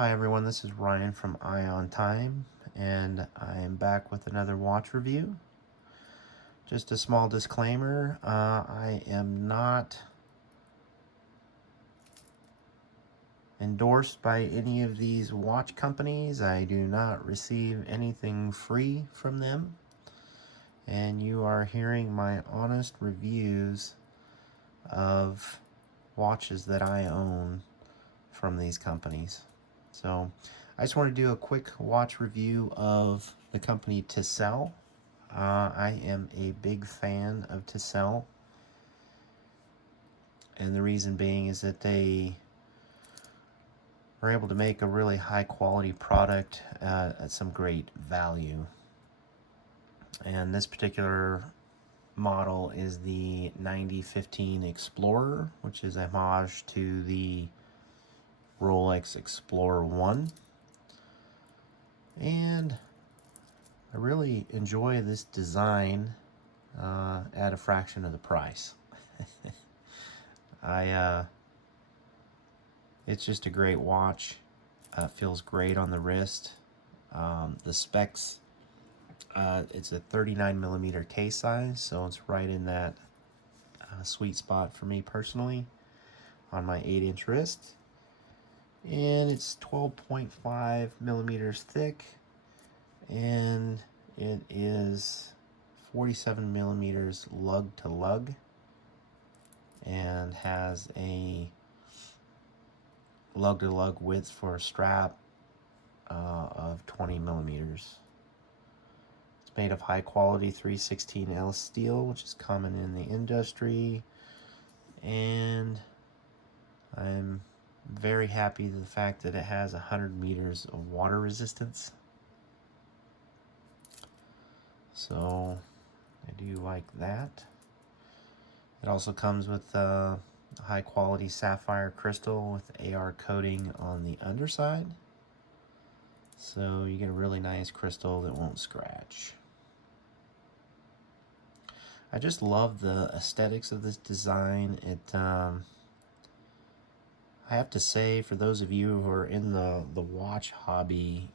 Hi everyone, this is Ryan from Eye on Time, and I am back with another watch review. Just a small disclaimer, I am not endorsed by any of these watch companies. I do not receive anything free from them, and you are hearing my honest reviews of watches that I own from these companies. So I just want to do a quick watch review of the company Tisell. I am a big fan of Tisell, and the reason being is that they are able to make a really high quality product at some great value. And this particular model is the 9015 Explorer, which is a homage to the Rolex Explorer 1. And I really enjoy this design at a fraction of the price. It's just a great watch. Feels great on the wrist. The specs, it's a 39 millimeter case size, so it's right in that sweet spot for me personally on my 8-inch wrist. And it's 12.5 millimeters thick, and it is 47 millimeters lug to lug, and has a lug to lug width for a strap of 20 millimeters. It's made of high quality 316L steel, which is common in the industry, and I'm very happy with the fact that it has 100 meters of water resistance. So I do like that. It also comes with high quality sapphire crystal with AR coating on the underside. So you get a really nice crystal that won't scratch. I just love the aesthetics of this design. I have to say, for those of you who are in the watch hobby,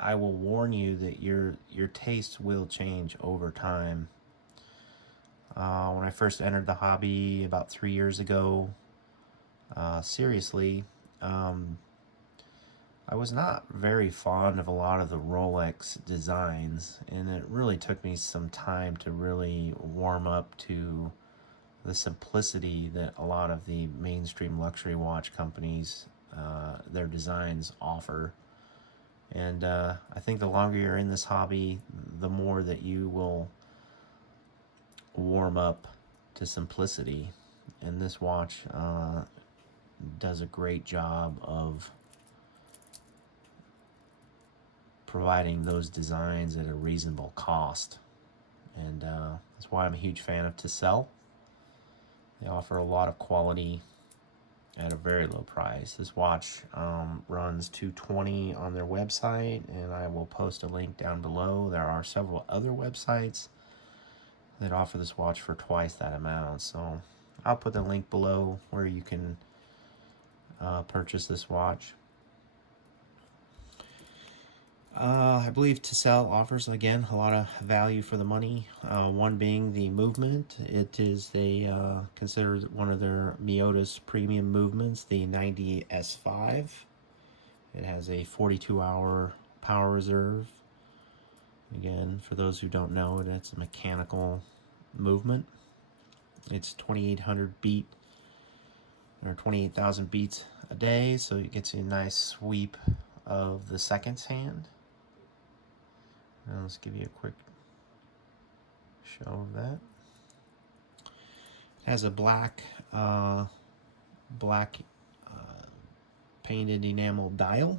I will warn you that your tastes will change over time. When I first entered the hobby about 3 years ago, seriously, I was not very fond of a lot of the Rolex designs, and it really took me some time to really warm up to the simplicity that a lot of the mainstream luxury watch companies, their designs offer. And I think the longer you're in this hobby, the more that you will warm up to simplicity. And this watch does a great job of providing those designs at a reasonable cost. And that's why I'm a huge fan of Tisell. They offer a lot of quality at a very low price. This watch runs $220 on their website, and I will post a link down below. There are several other websites that offer this watch for twice that amount, so I'll put the link below where you can purchase this watch. I believe Tisell offers, again, a lot of value for the money. One being the movement. It is considered one of their Miota's premium movements, the 90S5. It has a 42-hour power reserve. Again, for those who don't know it, it's a mechanical movement. It's 2,800 beat, or 28,000 beats a day, so it gets you a nice sweep of the seconds hand. Now let's give you a quick show of that. It has a black painted enamel dial,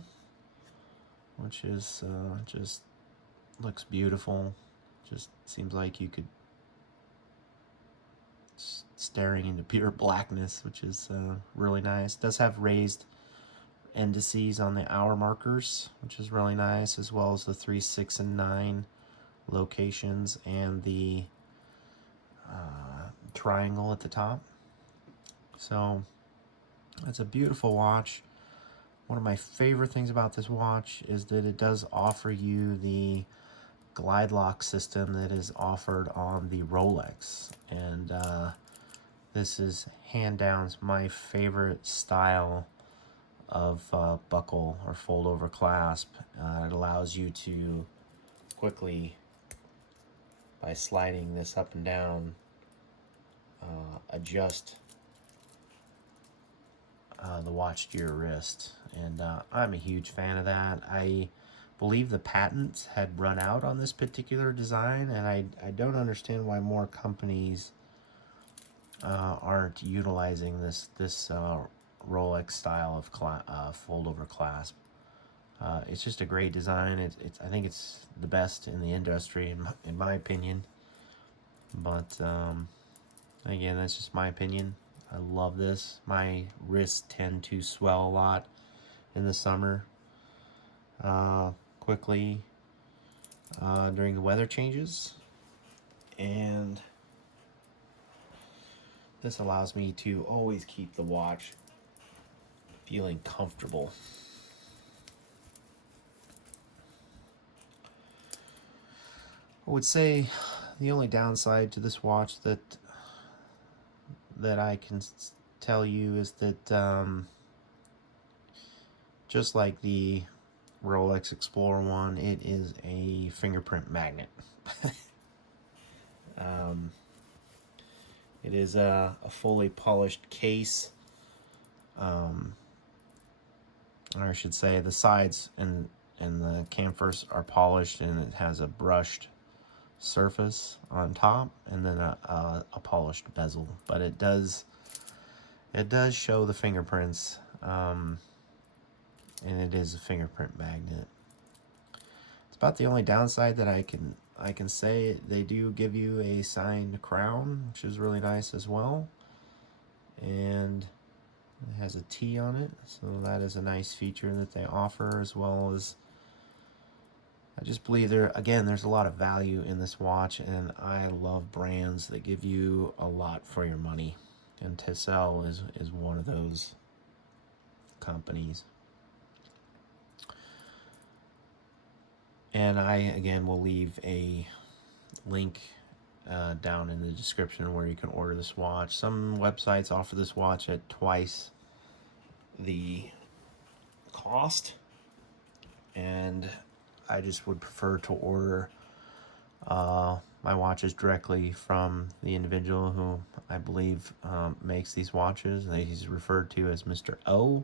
which is just looks beautiful. Just seems like you could staring into pure blackness, which is really nice. It does have raised indices on the hour markers, which is really nice, as well as the 3, 6, and 9 locations, and the triangle at the top. So it's a beautiful watch. One of my favorite things about this watch is that it does offer you the glide lock system that is offered on the Rolex, and this is hand down my favorite style of buckle or fold over clasp. It allows you to quickly, by sliding this up and down, adjust the watch to your wrist, and I'm a huge fan of that. I believe the patents had run out on this particular design, and I don't understand why more companies aren't utilizing this Rolex style of fold over clasp. It's just a great design. I think it's the best in the industry in my opinion. But again, that's just my opinion. I love this. My wrists tend to swell a lot in the summer quickly during the weather changes, and this allows me to always keep the watch feeling comfortable. I would say the only downside to this watch that I can tell you is that just like the Rolex Explorer one, it is a fingerprint magnet. It is a fully polished case. Or I should say the sides and the chamfers are polished, and it has a brushed surface on top, and then a polished bezel. But it does show the fingerprints, and it is a fingerprint magnet. It's about the only downside that I can say. They do give you a signed crown, which is really nice as well, and it has a T on it, so that is a nice feature that they offer, as well as I just believe there's a lot of value in this watch, and I love brands that give you a lot for your money, and Tisell is one of those companies. And I, again, will leave a link down in the description where you can order this watch. Some websites offer this watch at twice the cost, and I just would prefer to order my watches directly from the individual who I believe makes these watches. He's referred to as Mr. O,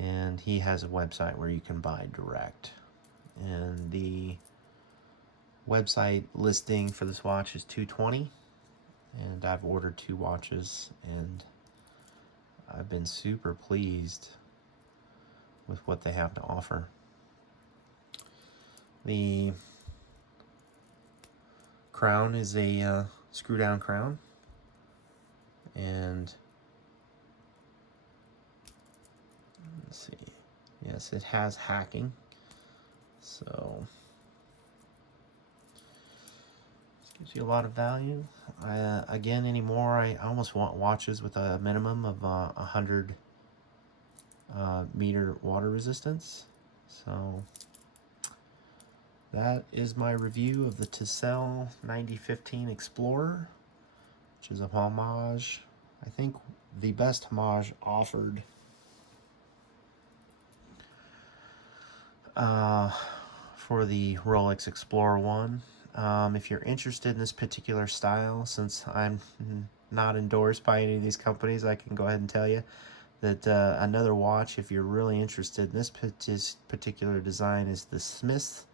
and he has a website where you can buy direct. And the website listing for this watch is $220, and I've ordered 2 watches, and I've been super pleased with what they have to offer. The crown is a screw down crown, and let's see, yes, it has hacking, so this gives you a lot of value. Again, anymore, I almost want watches with a minimum of 100 meter water resistance. So that is my review of the Tisell 9015 Explorer, which is a Homage. I think the best Homage offered for the Rolex Explorer 1. If you're interested in this particular style, since I'm not endorsed by any of these companies, I can go ahead and tell you that another watch, if you're really interested in this particular design, is the Smith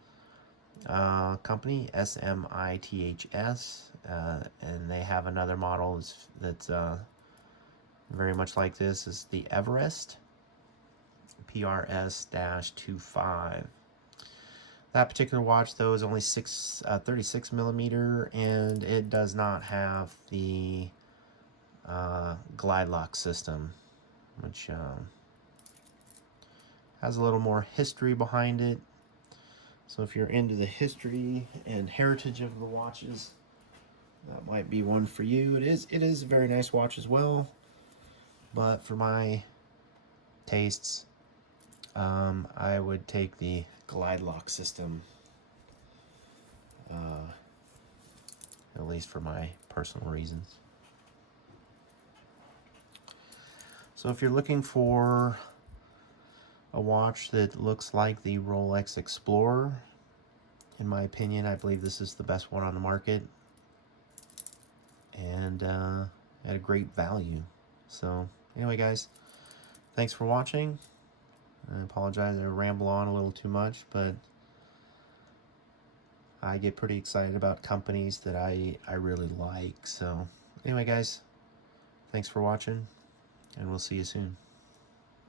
company, SMITHS, and they have another model that's very much like this, is the Everest PRS-25. That particular watch, though, is only 36 millimeter, and it does not have the glide lock system, which has a little more history behind it. So if you're into the history and heritage of the watches, that might be one for you. It is a very nice watch as well, but for my tastes, I would take the glide lock system, at least for my personal reasons. So if you're looking for a watch that looks like the Rolex Explorer, in my opinion, I believe this is the best one on the market, and at a great value. So anyway, guys, thanks for watching. I apologize, I ramble on a little too much, but I get pretty excited about companies that I really like. So anyway, guys, thanks for watching, and we'll see you soon.